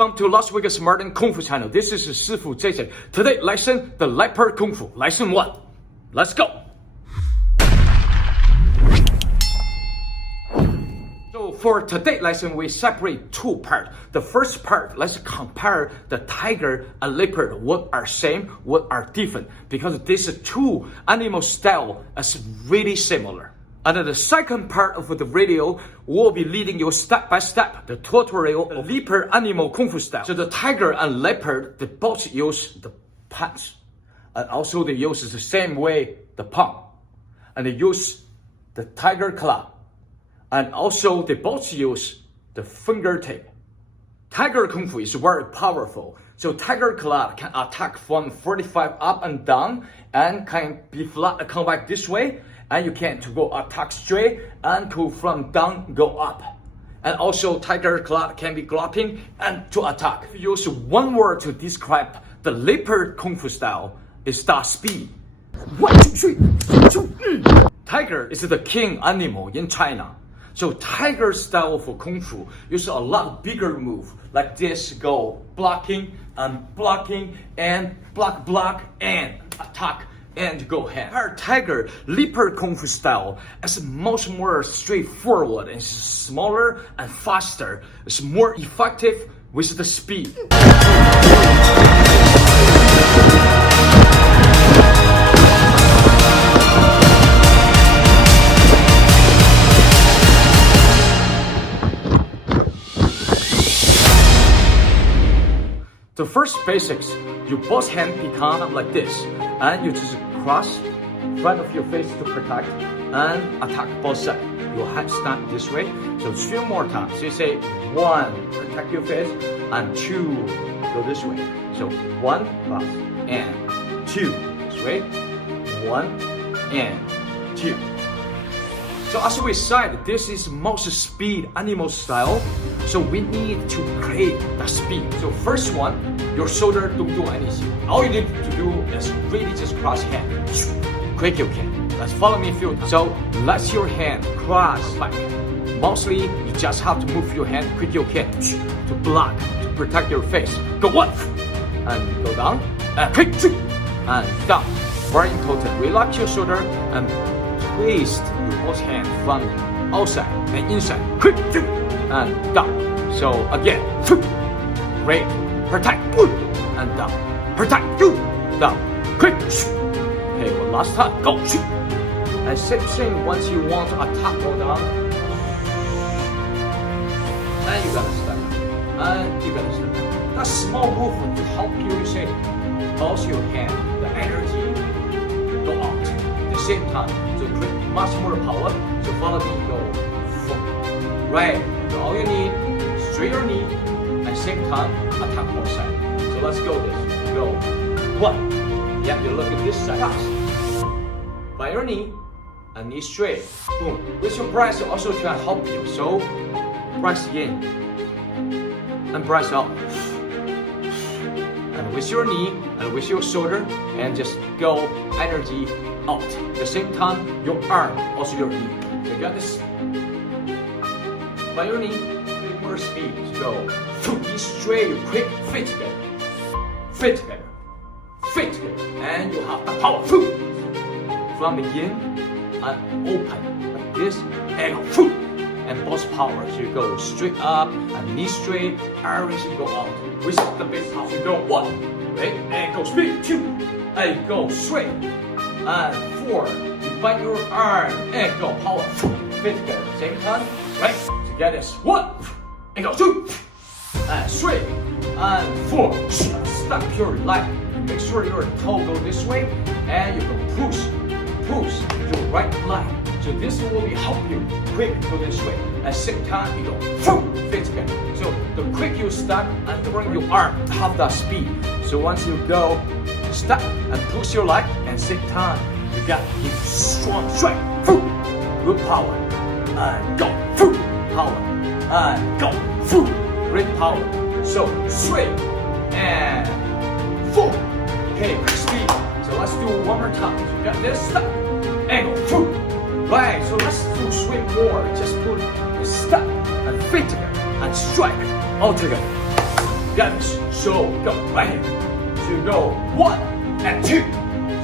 Welcome to Las Vegas Outsmarting Kung Fu channel. This is 师傅 JJ. Today lesson the Leopard Kung Fu. Lesson 1. Let's go. So for today's lesson, we separate two parts. The first part, let's compare the tiger and leopard. What are same, what are different? Because these two animal style is really similar. And the second part of the video will be leading you step by step the tutorial of leopard animal kung fu style. So the tiger and leopard, they both use the punch, and also they use the same way the palm, and they use the tiger club, and also they both use the fingertip. Tiger kung fu is very powerful. So tiger club can attack from 45 up and down, and can be flat, come back this way. And you can to go attack straight and to from down go up. And also tiger club can be glopping and to attack. If you use one word to describe the leopard kung fu style, is the speed. 1, 2, 3. Tiger is the king animal in China. So tiger style for kung fu use a lot bigger move like this, go blocking and block and attack and go ahead. Our tiger leopard kung fu style is much more straightforward and smaller and faster. It's more effective with the speed. The first basics, you both hands become like this, and you just cross front of your face to protect and attack both sides. Your hand stand this way. So 2 more times. So you say 1, protect your face, and 2, go this way. So 1 cross and 2 this way, 1 and 2. So as we said, this is most speed animal style. So we need to create the speed. So first one, your shoulder don't do anything. All you need to do is really just cross hand. Quick you can. Let's follow me a few times. So let your hand cross back. Mostly you just have to move your hand quick you can to block, to protect your face. Go 1 and go down and quick and down. Very important. Relax your shoulder and twist your both hand from outside and inside. Quick and down. So again, great. Protect and down. Protect down. Quick. Okay, one last time. Go. And same thing once you want to attack, go down. And you gotta step. And you gotta step. That small movement to help you say both your hand, the energy go out at the same time. So create much more power. So follow me, go forward. Right. So all you need, straight your knee, and same time, attack both sides. So let's go this. Go. 1. Yeah, you look at this side. By your knee, and knee straight. Boom. With your breath also can help you. So, breath in, and breath out. And with your knee, and with your shoulder, and just go energy out. At the same time, your arm, also your knee. So you got this. By your knee, with more speed. So go. Knee straight, quick, fit together. Fit together. Fit together. And you have the power. From the in and open. Like this. And go. And both power. So you go straight up and knee straight. Everything go out. With the big power. You go 1. Right? And go speed. 2. And go straight. And 4. You bite your arm. And go power. Fit together. Same time. Right? Together. 1. And go 2. And 3. And 4. Stop your leg. Make sure your toe go this way. And you go push your right leg. So this will be help you quick go this way. At same time you go fit together. So the quick you stop and bring your arm have that speed. So once you go stop and push your leg and same time you got strong strength. Good power. And go power. And go great power. So 3 and 4. Okay, quick speed. So let's do it one more time. So you got this stop and go. Right, so let's do swing more. Just put a step and fit together and strike all together. Got this. So go right hand. So go 1 and 2.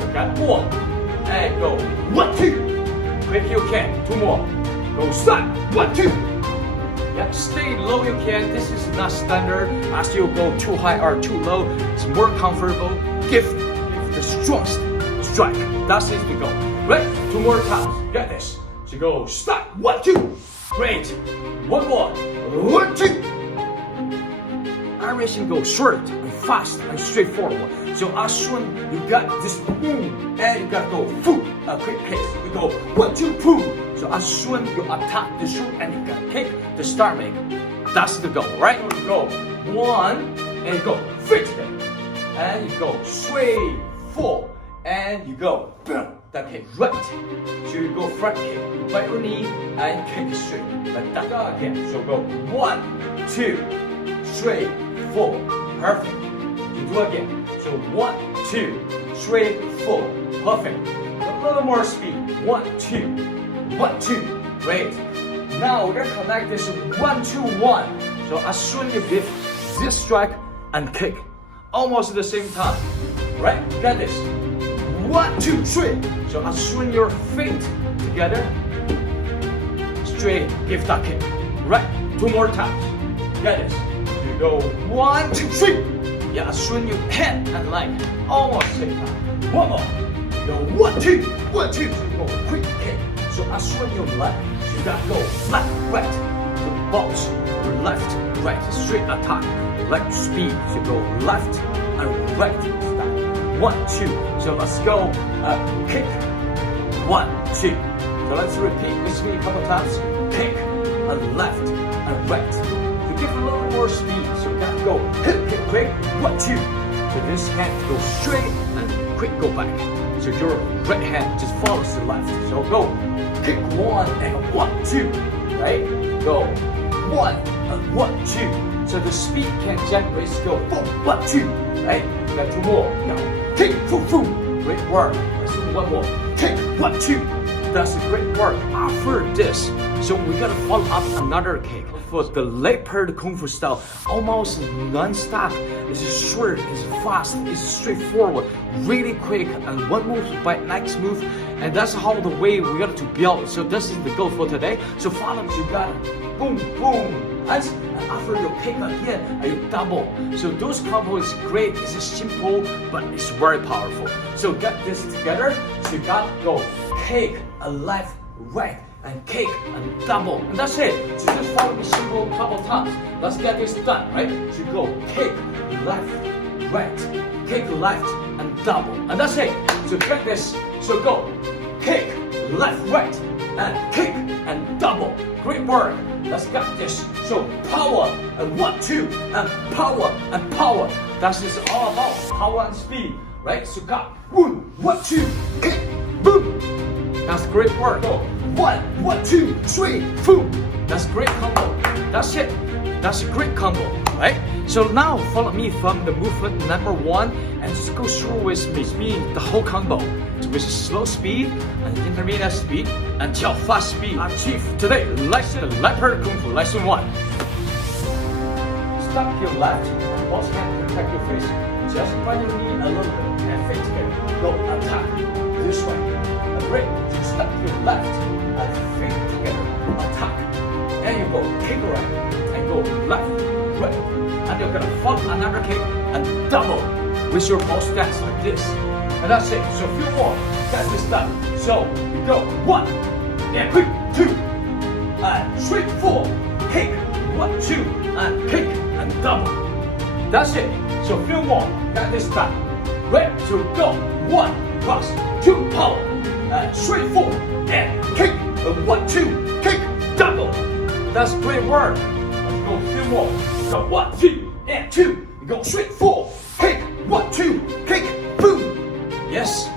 So got 1 and go 1, 2. Quick you can. 2 more. Go side. 1, 2. Yeah, stay low you can. This is not standard. As you go too high or too low, it's more comfortable. Give the strongest strike. That's it to go. Right? 2 more times. Get this. So go start. 1, 2. Great. 1 more. 1, 2. Animation goes short and fast and straightforward. So as soon you got this boom and you got go food, a quick pace. You go 1, 2, boom. So as soon you attack the shoot and you got kick the start make. That's the goal, right? You go 1 and go fit it. And you go straight 4 and you go boom. That kick right. So you go front kick. You bite your knee and kick straight. Like that again. So go 1, 2, straight 4. Perfect. You do again. So 1, 2, straight 4. Perfect. A little more speed. 1, 2, 1, 2. Great. Now we're gonna connect this 1, 2, 1. So as soon as you give this strike and kick, almost at the same time. Right? Got this. 1, 2, 3. So as soon as you're feet together, straight give that kick. Right? 2 more times. Got this. You go 1, 2, 3. Yeah, as soon as you hand and leg, almost same time. 1 more. You go 1, 2, 1, 2. So you go quick kick. So as soon as you leg, you gotta go left, right. So bounce, left, right. Straight attack. Like speed. So go left and right. Stop. 1, 2. So let's go kick. 1, 2. So let's repeat with me a couple times. Kick and left and right. To give a little more speed. So you gotta go hit, kick, quick. 1, 2. So this hand go straight and quick go back. So your right hand just follows the left. So go kick 1 and 1, 2. Right? Go 1 and 1, 2. So the speed can generate go boom, 1, 2. Right? You got 2 more. Now kick, boom, boom. Great work. Let's do 1 more. Kick, 1, 2. That's a great work. After this, so we gotta follow up another kick. For the Leopard Kung Fu style, almost non-stop. It's short, it's fast, it's straightforward, really quick, and one move by next move, and that's how the way we got to build. So this is the goal for today. So follow me, you got boom, boom. And after you kick again, and you double. So those combos is great. It's simple, but it's very powerful. So get this together. So you got go kick a left, right, and kick and double, and that's it. So just follow me simple couple times. Let's get this done, right? So you go kick left, right, kick left, and double, and that's it. So get this. So go kick left, right, and kick and double. Great work. Let's get this. So power and 1, 2, and power and power. That's just all about power and speed, right? So got 1, 2, kick, boom. That's great work. Go 1, 2, 3, boom. That's great combo. That's it. That's a great combo, right? So now follow me from the movement number 1 and just go through with me the whole combo. With slow speed and intermediate speed until fast speed. Achieve today. Lesson Leopard Kung Fu Lesson 1. Stop your left and both hands protect your face. Just bend your knee a little bit and face together. Go attack this way. Great. So stop your left and feet together. Attack. And you go kick right and go left, right. And you're gonna follow another kick and double with your both stance like this. And that's it. So a few more. That's this done. So you go 1 and quick 2 and 3, 4. Kick 1, 2 and kick and double. That's it. So a few more. Got this done. Right. So go 1 plus 2 power and 3, 4 and kick 1, 2 kick double. That's great work. Let's go a few more. Go 1, 2 and 2. Go 3, 4. Kick 1, 2 kick boom. Yes.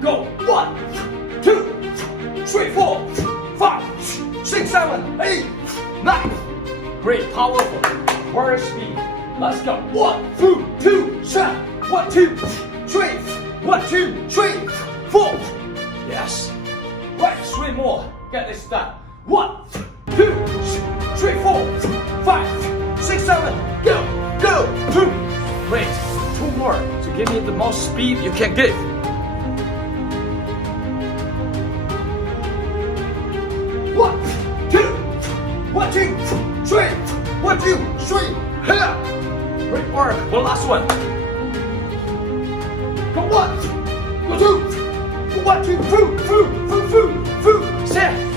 Go 1, 2, 3, 4, 5, 6, 7, 8, 9. Great, powerful. Very speed. Let's go. 1, 2, 3, 1, 2, 3, 1, 2, 3, 4. Yes. Right, 3 more. Get this done. 1, 2, 3, 4, 5, 6, 7. 7, go, go, boom. Great, 2 more to give me the most speed you can give. One, two, 1, 2, 3, 1, 2, 3. Here. Great work. One last one. Go 1, go 2, 1, 2, set.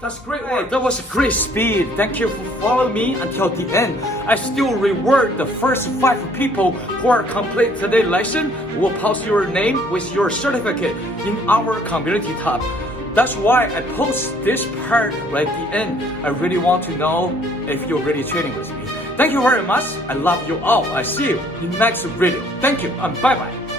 That's great work. That was a great speed. Thank you for following me until the end. I still reward the first 5 people who are complete today's lesson. We'll post your name with your certificate in our community tab. That's why I post this part right at the end. I really want to know if you're really training with me. Thank you very much. I love you all. I see you in next video. Thank you and bye bye.